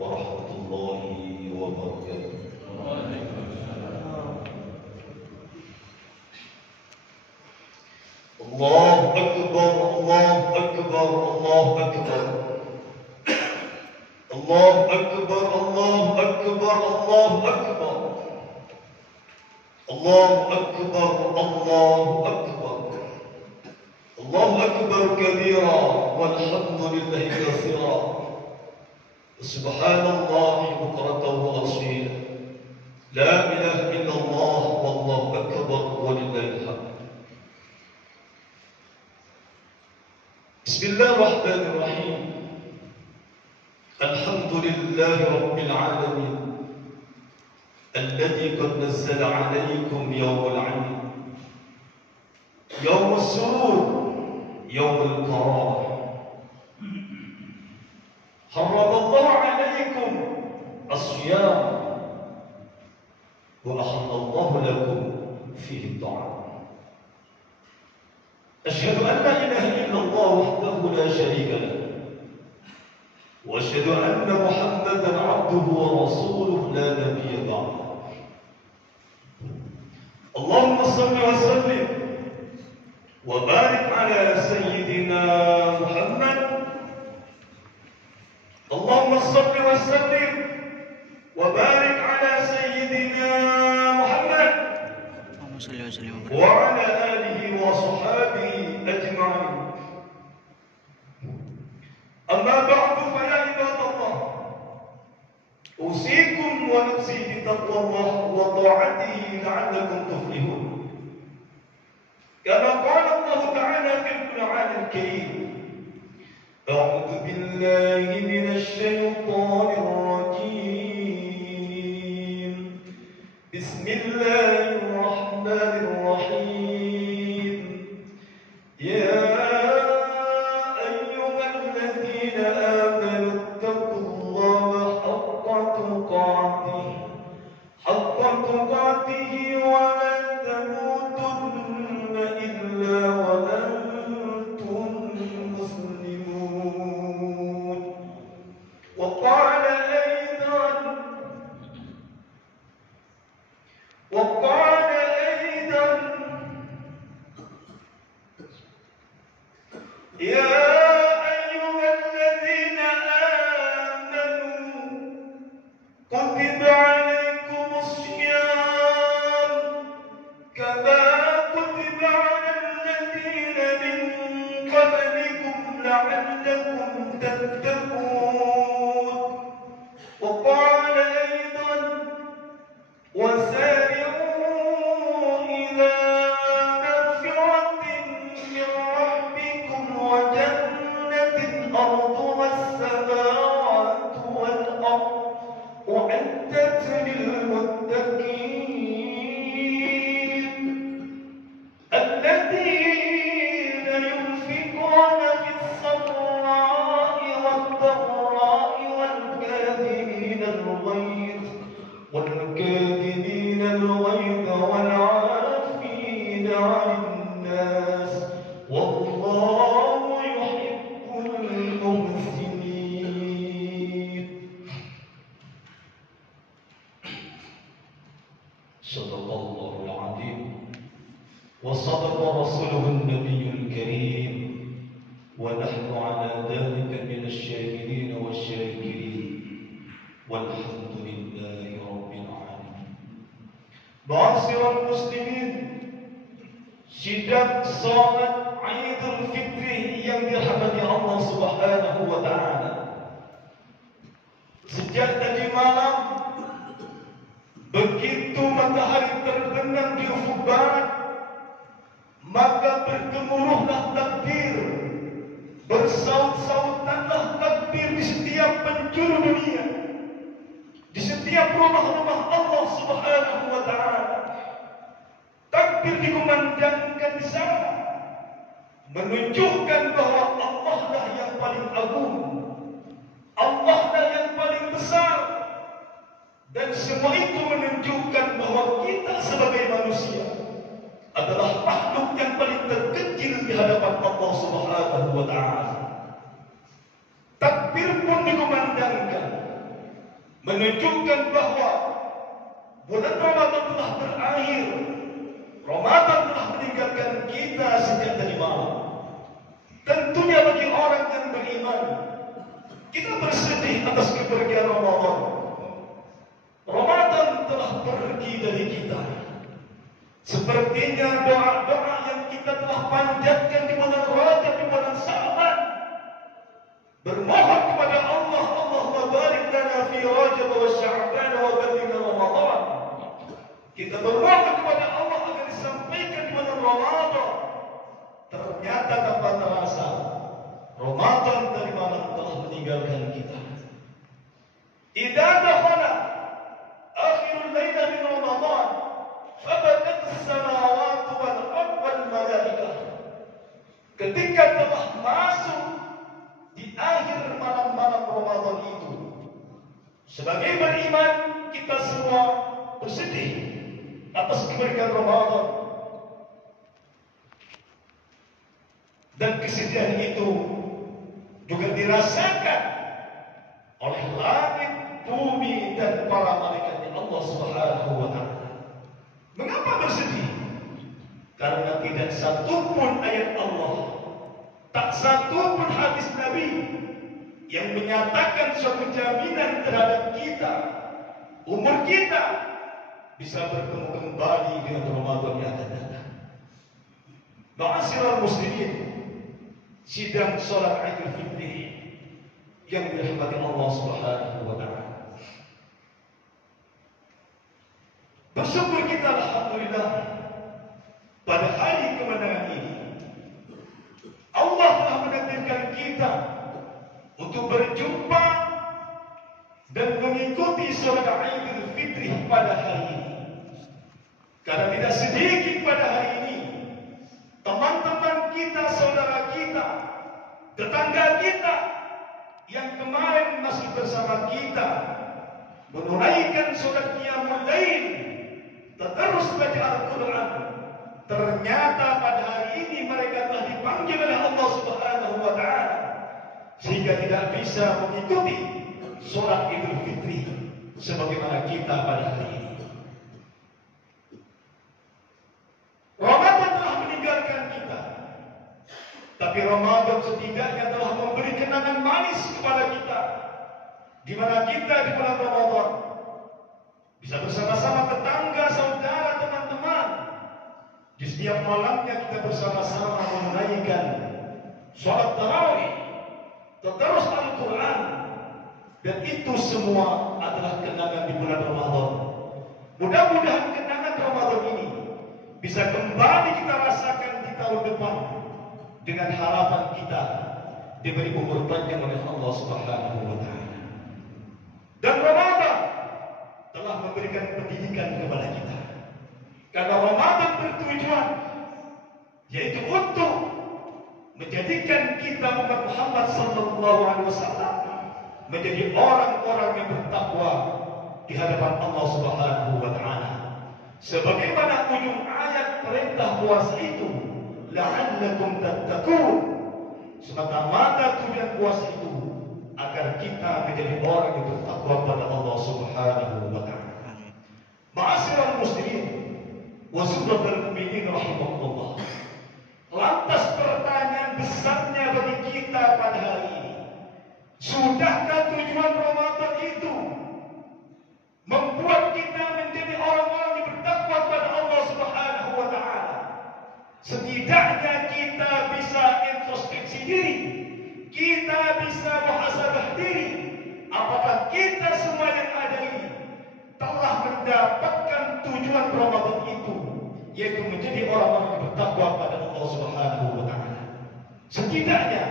ورحمة الله وبركاته. الله أكبر الله أكبر الله أكبر الله أكبر الله أكبر الله أكبر الله أكبر الله أكبر الله أكبر كبيرا والحمد لله كثيرا سبحان الله بكرة وأصيلا لا إله إلا الله والله أكبر ولله الحمد. بسم الله الرحمن الرحيم. الحمد لله رب العالمين الذي قد نزل عليكم يوم العيد، يوم السرور، يوم الكرامة. حرم الله عليكم الصيام وأحل الله لكم فيه الطعام. أشهد أن لا إله إلا الله وحده لا شريك له، وأشهد أن محمدا عبده ورسوله لا نبي بعده. اللهم صل وسلم وبارك على سيدنا محمد. اللهم صل وسلم وبارك على سيدنا محمد وعلى آله وصحابه أجمعين. أما بعد فيا عباد الله، أوصيكم ونفسي بتقوى الله وطاعته لعلكم تفلحون. كما قال الله تعالى في القرآن الكريم: أعوذ بالله من الشيطان الرجيم، بسم الله الرحمن الرحيم. يا أيها الذين آمنوا اتقوا الله حق تقاته ولا تموتن إلا وأنتم مسلمون. وقال أيضا يا أيها الذين آمنوا كتب عليكم الصيام كما كتب على الذين من قبلكم لعلكم تتقون. وقال أيضا: وسارعوا إلى مغفرة من ربكم وجنة أرضها السماوات والأرض أعدت للمتقين الذين ينفقون في السراء والضراء والكاظمين الغيظ والعافين عن الناس والله يحب المحسنين. صدق الله العظيم وصدق رسوله النبي الكريم، ونحن على ذلك من الشاكرين والشاكرين والحمد لله رب العالمين. معاشر المسلمين، sidang salat Idul Fitri yang dirahmati Allah Subhanahu wa taala. Sejak tadi malam begitu matahari terbenam di ufuk barat, maka bergemuruhlah takbir, bersaut-sautanlah takbir di setiap penjuru dunia, di setiap rumah-rumah Allah Subhanahu wa taala. Takbir dikumandangkan di sana, menunjukkan bahwa Allah lah yang paling agung, Allah lah yang paling besar, dan semua itu menunjukkan bahwa kita sebagai manusia adalah makhluk yang paling terkecil di hadapan Allah Subhanahu wa taala. Takbir pun dikumandangkan menunjukkan bahwa bulan Ramadan telah berakhir. Ramadan telah meninggalkan kita sejak tadi malam. Tentunya bagi orang yang beriman, kita bersedih atas kepergian Ramadan. Ramadan telah pergi dari kita. Sepertinya doa-doa yang kita telah panjatkan di bulan Rajab, di bulan Sya'ban, bermohon kepada Allah, Allahumma barik lana fi Rajab wa Sya'ban wa ballighna Ramadan. Kita bermohon kepada Allah agar disampaikan di bulan Ramadan. Ternyata tanpa terasa, Ramadan dari malam telah meninggalkan kita. Idza dakhala akhirul laila min Ramadan, fabadat as-samawati wal ardh wal malaikah. Ketika telah masuk di akhir malam-malam Ramadan itu, sebagai beriman kita semua bersedih atas kepergian Ramadan. Dan kesedihan itu juga dirasakan oleh langit, bumi, dan para malaikat Allah Subhanahu wa Ta'ala. Mengapa bersedih? Karena tidak satu pun ayat Allah, tak satu pun hadis Nabi yang menyatakan suatu jaminan terhadap kita, umur kita bisa bertemu kembali dengan Ramadan yang akan datang. Ma'asyiral muslimin, sidang salat Idul Fitri yang dirahmati Allah Subhanahu wa Ta'ala. Bersyukur kita alhamdulillah pada hari kemenangan ini. Allah telah menakdirkan kita untuk berjumpa dan mengikuti salat Idul Fitri pada hari ini. Karena tidak sedikit pada hari ini teman-teman kita, saudara kita, tetangga kita yang kemarin masih bersama kita menunaikan salat qiyamul lail, terus baca Al-Quran. Ternyata pada hari ini mereka telah dipanggil oleh Allah Subhanahu wa Ta'ala sehingga tidak bisa mengikuti salat Idul Fitri sebagaimana kita pada hari ini. Ramadan telah meninggalkan kita, tapi Ramadan setidaknya telah memberi kenangan manis kepada kita, di mana kita di bulan Ramadan bisa bersama-sama tetangga, saudara, teman-teman. Di setiap malamnya kita bersama-sama menunaikan sholat tarawih, terus Al-Quran, dan itu semua adalah kenangan di bulan Ramadan. Mudah-mudahan kenangan Ramadan ini bisa kembali kita rasakan di tahun depan dengan harapan kita diberi umur panjang oleh Allah Subhanahu wa Ta'ala. Dan Ramadan telah memberikan pendidikan kepada kita. Karena Ramadan bertujuan yaitu untuk menjadikan kita umat Muhammad sallallahu alaihi wasallam menjadi orang-orang yang bertakwa di hadapan Allah Subhanahu wa Ta'ala. Sebagaimana ujung ayat perintah puasa itu, la'allakum tattaqun. Semata-mata tujuan puasa itu agar kita menjadi orang yang bertakwa pada Allah Subhanahu wa Ta'ala. Ma'asyiral muslimin wa subhanal mu'minin rahimakumullah. Lantas pertanyaan besarnya bagi kita pada hari ini, sudahkah tujuan Ramadan itu membuat kita menjadi orang-orang yang bertakwa kepada Allah Subhanahu wa Ta'ala? Setidaknya kita bisa introspeksi diri, kita bisa muhasabah diri, apakah kita semua yang ada ini telah mendapatkan tujuan Ramadan itu, yaitu menjadi orang-orang yang bertakwa kepada Allah Subhanahu wa Ta'ala. Setidaknya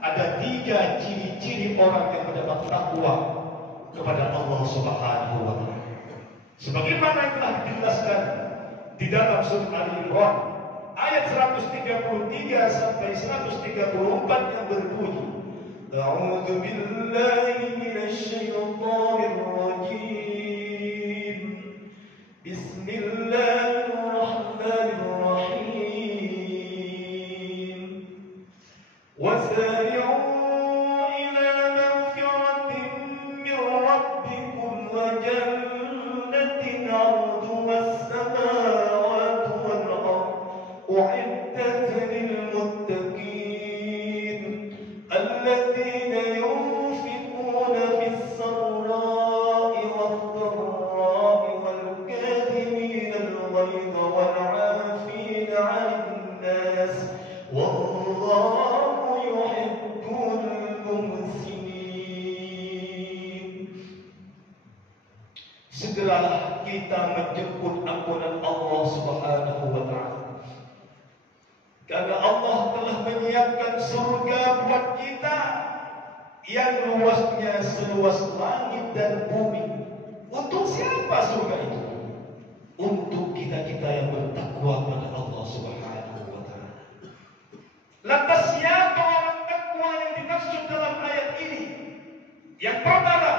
ada 3 ciri-ciri orang yang mendapat takwa kepada Allah Subhanahu wa Ta'ala. Sebagaimana yang telah dijelaskan di dalam surah Al-Imran ayat 133 sampai 134 yang berbunyi, A'udzu billahi minasy syaithanir rajim. Bismillahirrahmanirrahim. Wasari'u ila maghfiratin min rabbikum جنة عرضها السماوات والأرض أعدت للمتقين الذين ينفقون في السراء والضراء والكاظمين الغيظ والعافين عن الناس والله يحب المحسنين. Segeralah kita menjemput ampunan Allah Subhanahu wa Ta'ala, karena Allah telah menyiapkan surga buat kita yang luasnya seluas langit dan bumi. Untuk siapa surga itu? Untuk kita-kita yang bertakwa kepada Allah Subhanahu wa Ta'ala. Lantas siapa orang takwa yang dimaksud dalam ayat ini? Yang pertama,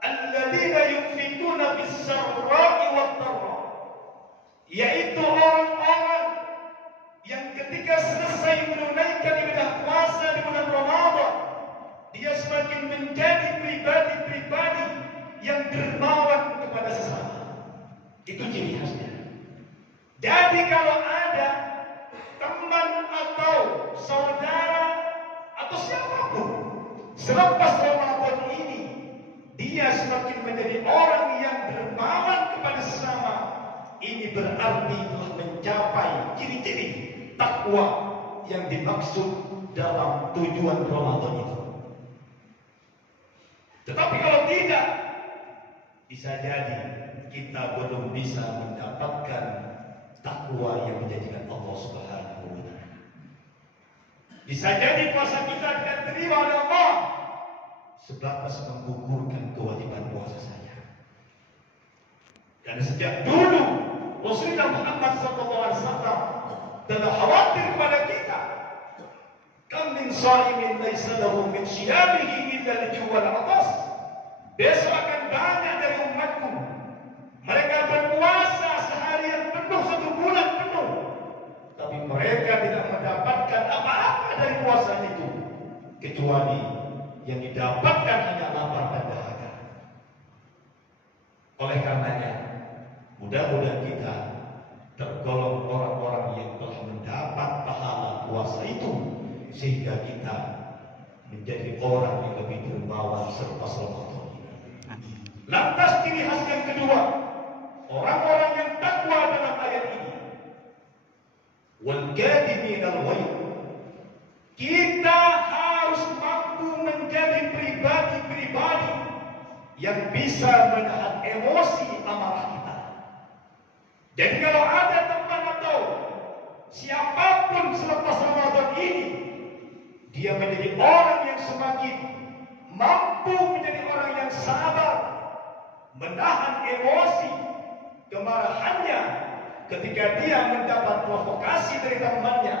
alladzina yunfikuna fis sarra'i wad dharra, yaitu orang-orang yang ketika selesai menunaikan ibadah puasa di bulan Ramadan, dia semakin menjadi pribadi-pribadi yang dermawan kepada sesama. Itu ciri khasnya. Jadi kalau ada teman atau saudara atau siapapun selepas Ramadan ini, dia semakin menjadi orang yang dermawan kepada sesama, ini berarti telah mencapai ciri-ciri takwa yang dimaksud dalam tujuan Ramadan itu. Tetapi kalau tidak, bisa jadi kita belum bisa mendapatkan takwa yang menjadikan Allah Subhanahu wa Ta'ala. Bisa jadi puasa kita tidak terima oleh Allah sebatas menggugurkan kewajiban puasa saja. Karena sejak dulu Rasulullah Muhammad SAW telah khawatir kepada kita. Kam min shaimin laisa lahu min syiyamihi illa al-ju' wal 'atas. Besok akan banyak dari umatku, mereka berpuasa seharian penuh, 1 bulan penuh, tapi mereka tidak mendapatkan apa-apa dari puasa itu, kecuali yang didapatkan hanya lapar dan dahaga. Oleh karenanya, mudah-mudahan kita tergolong orang-orang yang telah mendapat pahala puasa itu, sehingga kita menjadi orang yang lebih dermawan selepas Ramadan. Lantas ciri khas yang kedua, orang-orang yang takwa dalam ayat ini, wal kadhiminal ghaidh. Kita harus mampu menjadi pribadi-pribadi yang bisa menahan emosi amarah kita. Jadi kalau ada teman atau siapapun selepas Ramadan ini, dia menjadi orang yang semakin mampu menjadi orang yang sabar, menahan emosi kemarahannya ketika dia mendapat provokasi dari temannya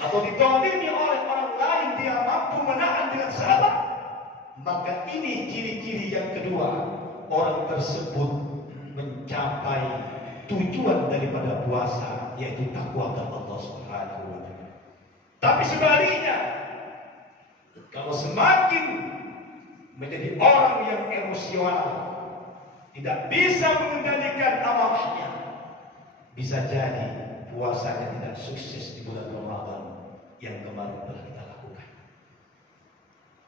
atau ditolimi oleh orang lain, dia mampu menahan dengan sabar. Maka ini ciri-ciri yang kedua, orang tersebut mencapai tujuan daripada puasa, yaitu takwa kepada Allah Subhanahu wa Ta'ala. Tapi sebaliknya, kalau semakin menjadi orang yang emosional, tidak bisa mengendalikan amarahnya, bisa jadi puasanya tidak sukses di bulan Ramadan yang kemarin telah kita lakukan.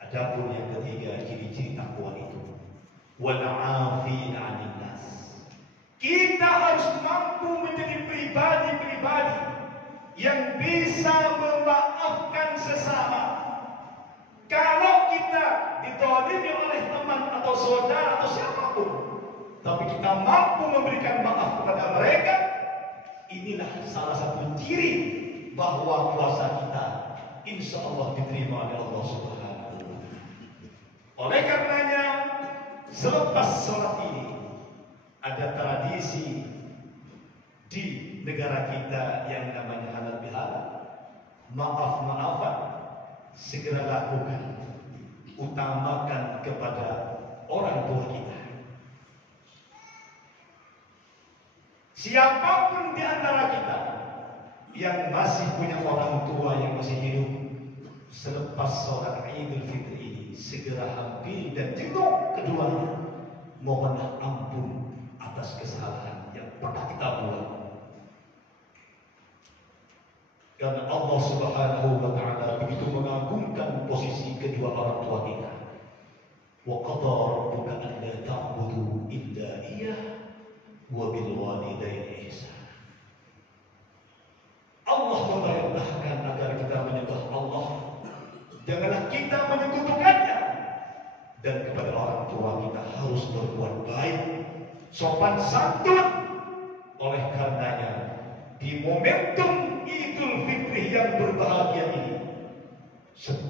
Adapun yang ketiga, ciri-ciri takwa itu, wal 'afina 'anil nas. Kita harus mampu menjadi pribadi-pribadi yang bisa memaafkan sesama. Kalau kita ditolimi oleh teman atau saudara atau siapapun, tapi kita mampu memberikan maaf kepada mereka, inilah salah satu ciri bahwa puasa kita insya Allah diterima oleh Allah Subhanahu wa Ta'ala. Oleh karenanya, selepas sholat ini ada tradisi di negara kita yang namanya halal bihalal, maaf-maafan segera lakukan, utamakan kepada orang tua kita. Siapapun di antara kita yang masih punya orang tua yang masih hidup, selepas sholat Idul Fitri ini segera hampiri dan jenguk keduanya, mohonlah ampun atas kesalahan yang pernah kita buat. Karena Allah Subhanahu wa Ta'ala begitu mengagungkan posisi kedua orang tua kita. Wa qadha rabbuka alla ta'budu illa iyyah wa bil walidayni ihsana. Allah memerintahkan agar kita menyembah Allah, janganlah kita menyekutukannya, dan kepada orang tua kita harus berbuat baik, sopan santun. Oleh karenanya, di momentum Idul Fitri yang berbahagia ini,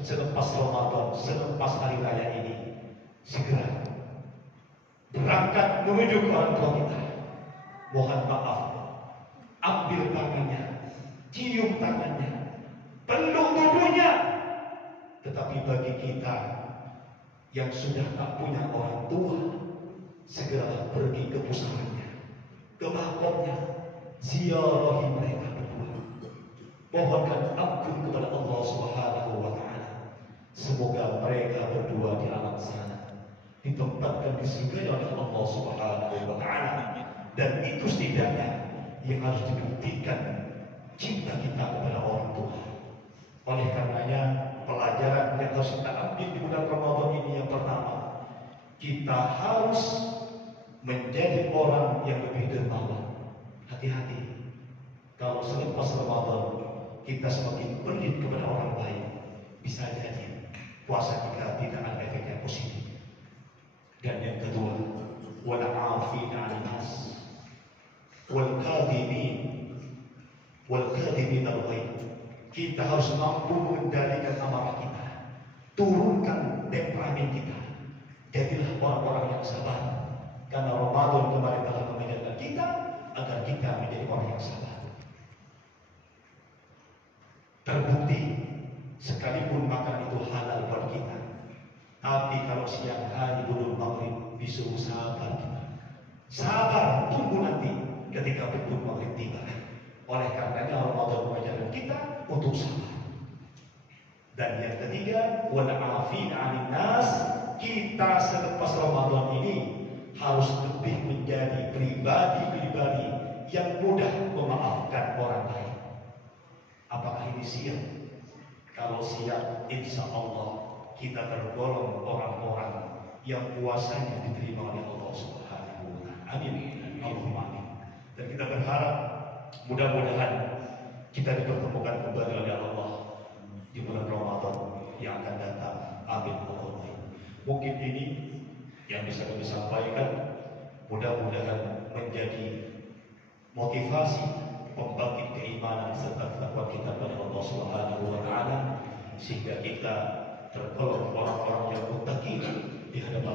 selepas Ramadan, selepas hari raya ini, segera berangkat menuju ke orang tua kita. Mohon maaf, ambil tangannya, cium tangannya, peluk tubuhnya. Tetapi bagi kita yang sudah tak punya orang tua, segera pergi ke pusaranya, ke makomnya, ziarahi mereka berdua. Mohonkan ampun kepada Allah Subhanahu wa Ta'ala. Semoga mereka berdua di alam sana ditempatkan di surga oleh Allah Subhanahu wa Ta'ala. Dan itu setidaknya yang harus dibuktikan cinta kita kepada orang tua. Oleh karenanya, pelajaran yang harus kita ambil di bulan Ramadan ini yang pertama, kita harus menjadi orang yang lebih dermawan. Hati-hati, kalau selepas Ramadan kita semakin pelit kepada orang lain, bisa jadi puasa kita tidak ada efek yang positif. Dan yang kedua, wal 'afina 'anil nas wal kadhimin al-ghaib. Kita harus mampu mengendalikan amarah kita, turunkan temperamen kita. Jadilah orang-orang yang sabar, karena Ramadan kemarin telah mengajarkan kita agar kita menjadi orang yang sabar. Terbukti, sekalipun makan itu halal buat kita, tapi kalau siang hari belum maghrib disuruh sabar kita. Sabar, tunggu nanti ketika waktu maghrib tiba. Oleh karenanya Ramadan mengajarkan kita untuk sabar. Dan yang ketiga, wal 'afina 'anil nas. Kita selepas Ramadan ini harus lebih menjadi pribadi-pribadi yang mudah memaafkan orang lain. Apakah ini siap? Kalau siap, insya Allah kita tergolong orang-orang yang puasanya diterima oleh Allah Subhanahu wa Ta'ala. Amin. Allahumma amin. Dan kita berharap mudah-mudahan kita dipertemukan kembali oleh Allah di bulan Ramadan yang akan datang. Amin. Mungkin ini yang bisa kami sampaikan, mudah-mudahan menjadi motivasi, pembangkit keimanan serta takwa kita kepada Allah Subhanahu wa Ta'ala, sehingga kita tergolong orang-orang yang muttaqin di hadapan